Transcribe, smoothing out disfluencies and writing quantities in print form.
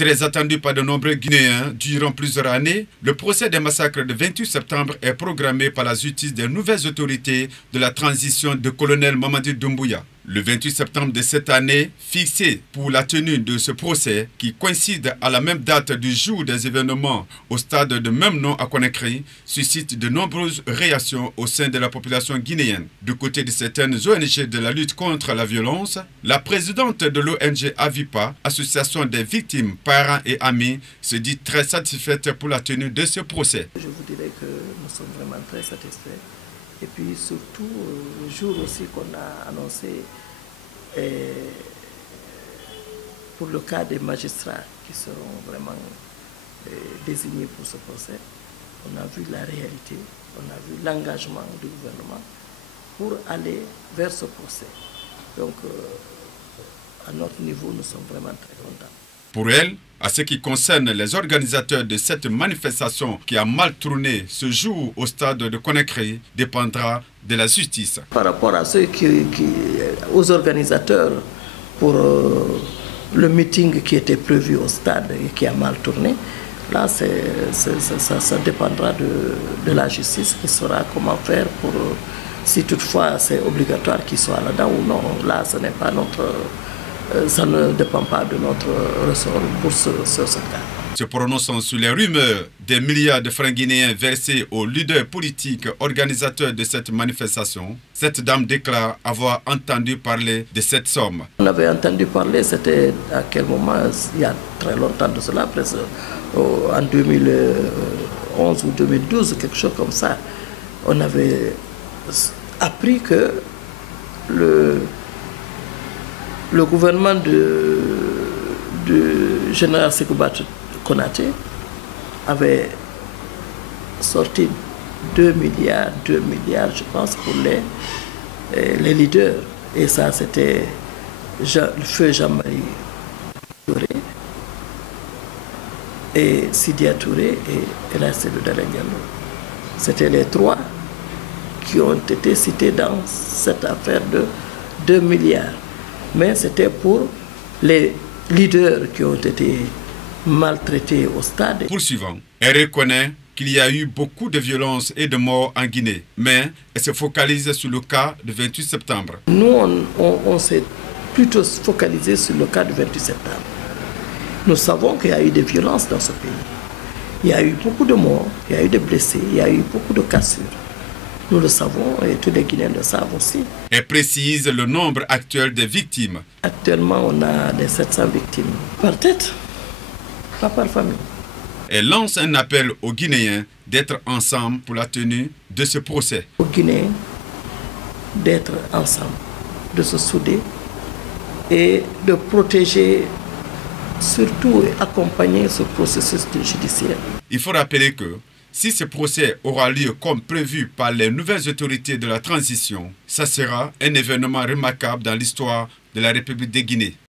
Très attendu par de nombreux Guinéens durant plusieurs années, le procès des massacres du 28 septembre est programmé par la justice des nouvelles autorités de la transition de colonel Mamadi Doumbouya. Le 28 septembre de cette année, fixé pour la tenue de ce procès, qui coïncide à la même date du jour des événements au stade de même nom à Conakry, suscite de nombreuses réactions au sein de la population guinéenne. Du côté de certaines ONG de la lutte contre la violence, la présidente de l'ONG Avipa, Association des victimes, parents et amis, se dit très satisfaite pour la tenue de ce procès. Je vous dirais que nous sommes vraiment très satisfaits. Et puis surtout, le jour aussi qu'on a annoncé pour le cas des magistrats qui seront vraiment désignés pour ce procès, on a vu la réalité, on a vu l'engagement du gouvernement pour aller vers ce procès. Donc, à notre niveau, nous sommes vraiment très contents. Pour elle, à ce qui concerne les organisateurs de cette manifestation qui a mal tourné ce jour au stade de Conakry, dépendra de la justice. Par rapport à ceux aux organisateurs pour le meeting qui était prévu au stade et qui a mal tourné, là, ça dépendra de la justice qui saura comment faire pour, si toutefois c'est obligatoire qu'ils soient là-dedans ou non. Là, ce n'est pas ça ne dépend pas de notre ressort pour ce cas. Se prononçant sur les rumeurs des milliards de francs guinéens versés aux leaders politiques organisateurs de cette manifestation, cette dame déclare avoir entendu parler de cette somme. On avait entendu parler, c'était à quel moment, il y a très longtemps de cela, presque en 2011 ou 2012, quelque chose comme ça. On avait appris que le gouvernement de général Sékou Konaté avait sorti 2 milliards, je pense, pour les leaders. Et ça, c'était le feu Jean-Marie Touré, et Sidia Touré et la Cellule d'Alengano. C'était les trois qui ont été cités dans cette affaire de 2 milliards. Mais c'était pour les leaders qui ont été maltraités au stade. Poursuivant, elle reconnaît qu'il y a eu beaucoup de violences et de morts en Guinée, mais elle se focalise sur le cas du 28 septembre. Nous, on s'est plutôt focalisé sur le cas du 28 septembre. Nous savons qu'il y a eu des violences dans ce pays. Il y a eu beaucoup de morts, il y a eu des blessés, il y a eu beaucoup de cassures. Nous le savons et tous les Guinéens le savent aussi. Elle précise le nombre actuel des victimes. Actuellement, on a des 700 victimes par tête, pas par famille. Elle lance un appel aux Guinéens d'être ensemble pour la tenue de ce procès. Aux Guinéens d'être ensemble, de se souder et de protéger, surtout accompagner ce processus judiciaire. Il faut rappeler que si ce procès aura lieu comme prévu par les nouvelles autorités de la transition, ça sera un événement remarquable dans l'histoire de la République de Guinée.